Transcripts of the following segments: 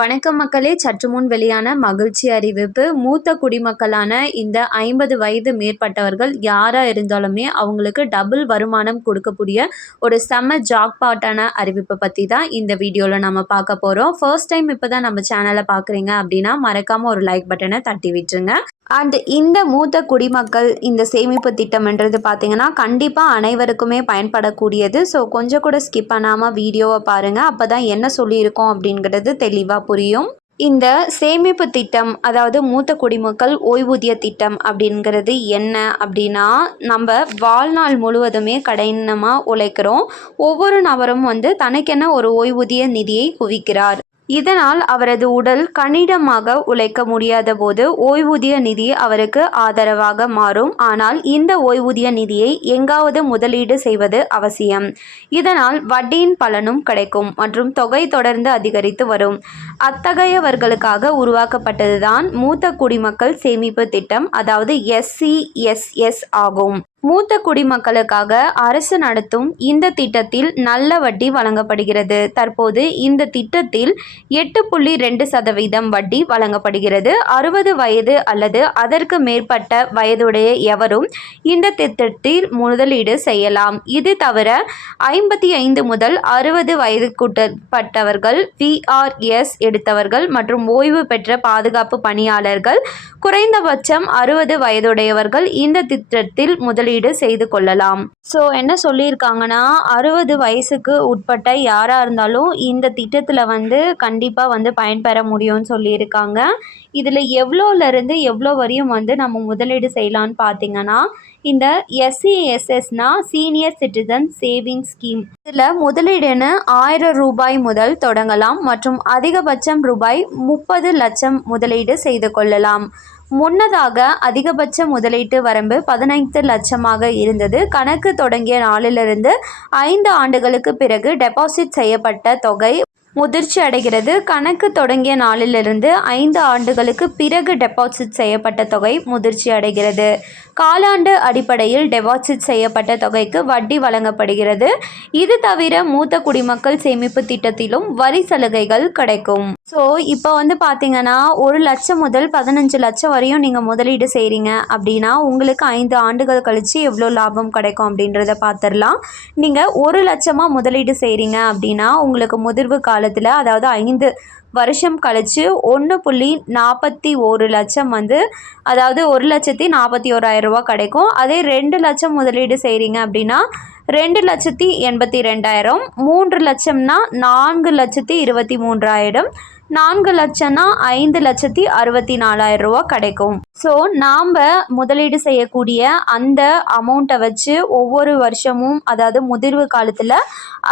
வணக்கம் மக்களே, சற்று முன் வெளியான மகிழ்ச்சி அறிவிப்பு. மூத்த குடிமக்களான இந்த 50 வயது மேற்பட்டவர்கள் யாராக இருந்தாலுமே அவங்களுக்கு டபுள் வருமானம் கொடுக்கக்கூடிய ஒரு செம்ம ஜாக்பாட்டான அறிவிப்பை பற்றி தான் இந்த வீடியோவில் நம்ம பார்க்க போகிறோம். ஃபர்ஸ்ட் டைம் இப்போ தான் நம்ம சேனலை பார்க்குறீங்க அப்படின்னா மறக்காமல் ஒரு லைக் பட்டனை தட்டி விட்டுருங்க. அண்ட் இந்த மூத்த குடிமக்கள் இந்த சேமிப்பு திட்டம்ன்றது பார்த்திங்கன்னா கண்டிப்பாக அனைவருக்குமே பயன்படக்கூடியது. ஸோ கொஞ்சம் கூட ஸ்கிப் பண்ணாமல் வீடியோவை பாருங்கள். அப்போ தான் என்ன சொல்லியிருக்கோம் அப்படிங்கிறது தெளிவாக புரியும். இந்த சேமிப்பு திட்டம், அதாவது மூத்த குடிமக்கள் ஓய்வூதிய திட்டம் அப்படிங்கிறது என்ன அப்படின்னா, நம்ம வாழ்நாள் முழுவதுமே கடினமாக உழைக்கிறோம். ஒவ்வொரு நபரும் தனக்கென ஒரு ஓய்வூதிய நிதியை குவிக்கிறார். இதனால் அவரது உடல் கடினமாக உழைக்க முடியாத போது ஓய்வூதிய நிதி அவருக்கு ஆதரவாக மாறும். ஆனால் இந்த ஓய்வூதிய நிதியை எங்காவது முதலீடு செய்வது அவசியம். இதனால் வட்டியின் பலனும் கிடைக்கும் மற்றும் தொகை தொடர்ந்து அதிகரித்து வரும். அத்தகையவர்களுக்காக உருவாக்கப்பட்டதுதான் மூத்த குடிமக்கள் சேமிப்பு திட்டம், அதாவது SCSS ஆகும். மூத்த குடிமக்களுக்காக அரசு நடத்தும் இந்த திட்டத்தில் நல்ல வட்டி வழங்கப்படுகிறது. தற்போது இந்த திட்டத்தில் 8.2% வட்டி வழங்கப்படுகிறது. 60 வயது அல்லது அதற்கு மேற்பட்ட வயதுடைய எவரும் இந்த திட்டத்தில் முதலீடு செய்யலாம். இது தவிர 55 முதல் 60 வயதுக்குட்பட்டவர்கள், VRS எடுத்தவர்கள் மற்றும் ஓய்வு பெற்ற பாதுகாப்பு பணியாளர்கள், குறைந்தபட்சம் 60 வயதுடையவர்கள் இந்த திட்டத்தில் முதலீடு செய்து கொள்ளலாம். ஸோ என்ன சொல்லியிருக்காங்கன்னா, 60 வயசுக்கு உட்பட்ட யாராக இருந்தாலும் இந்த திட்டத்தில் கண்டிப்பாக பயன்பெற முடியும்னு சொல்லியிருக்காங்க. இதில் எவ்வளோலேருந்து எவ்வளோ வரையும் நம்ம முதலீடு செய்யலான்னு பார்த்தீங்கன்னா, இந்த SCSSனா சீனியர் சிட்டிசன் சேவிங் ஸ்கீம். இதில் முதலீடுன்னு 1000 ரூபாய் முதல் தொடங்கலாம் மற்றும் அதிகபட்சம் ரூபாய் 30 லட்சம் முதலீடு செய்து கொள்ளலாம். முன்னதாக அதிகபட்ச முதலீட்டு வரம்பு 15 லட்சமாக இருந்தது. கணக்கு தொடங்கிய நாளிலிருந்து 5 ஆண்டுகளுக்கு பிறகு டெபாசிட் செய்யப்பட்ட தொகை முதிர்ச்சி அடைகிறது. கணக்கு தொடங்கிய நாளிலிருந்து 5 ஆண்டுகளுக்கு பிறகு டெபாசிட் செய்யப்பட்ட தொகை முதிர்ச்சி அடைகிறது. காலாண்டு அடிப்படையில் டெபாசிட் செய்யப்பட்ட தொகைக்கு வட்டி வழங்கப்படுகிறது. இது தவிர மூத்த குடிமக்கள் சேமிப்பு திட்டத்திலும் வரி சலுகைகள் கிடைக்கும். ஸோ இப்போ பார்த்தீங்கன்னா 1 லட்சம் முதல் 15 லட்சம் வரையும் நீங்கள் முதலீடு செய்கிறீங்க அப்படின்னா உங்களுக்கு 5 ஆண்டுகள் கழித்து எவ்வளோ லாபம் கிடைக்கும் அப்படின்றத பார்த்துடலாம். நீங்கள் 1 லட்சமாக முதலீடு செய்கிறீங்க அப்படின்னா உங்களுக்கு முதிர்வு காலத்தில், அதாவது 5 வருஷம் கழித்து 1.41 லட்சம் அதாவது 1,41,000 ரூபா கிடைக்கும். அதே 2 லட்சம் முதலீடு செய்கிறீங்க அப்படின்னா 2,82,000, 3 லட்சம்னா 4,23,000, 4 லட்சம்னா 5,64,000 ரூபா கிடைக்கும். ஸோ நாம் முதலீடு செய்யக்கூடிய அந்த அமௌண்ட்டை வச்சு ஒவ்வொரு வருஷமும், அதாவது முதிர்வு காலத்தில்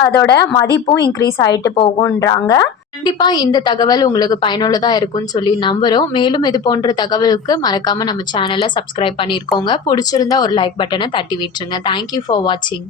அதோட மதிப்பும் இன்க்ரீஸ் ஆகிட்டு போகுன்றாங்க. கண்டிப்பாக இந்த தகவல் உங்களுக்கு பயனுள்ளதாக இருக்கும்னு சொல்லி நம்புகிறோம். மேலும் இது போன்ற தகவலுக்கு மறக்காமல் நம்ம சேனலை சப்ஸ்கிரைப் பண்ணியிருக்கோங்க. பிடிச்சிருந்தா ஒரு லைக் பட்டனை தட்டி விட்டுருங்க. தேங்க்யூ ஃபார் வாட்சிங்.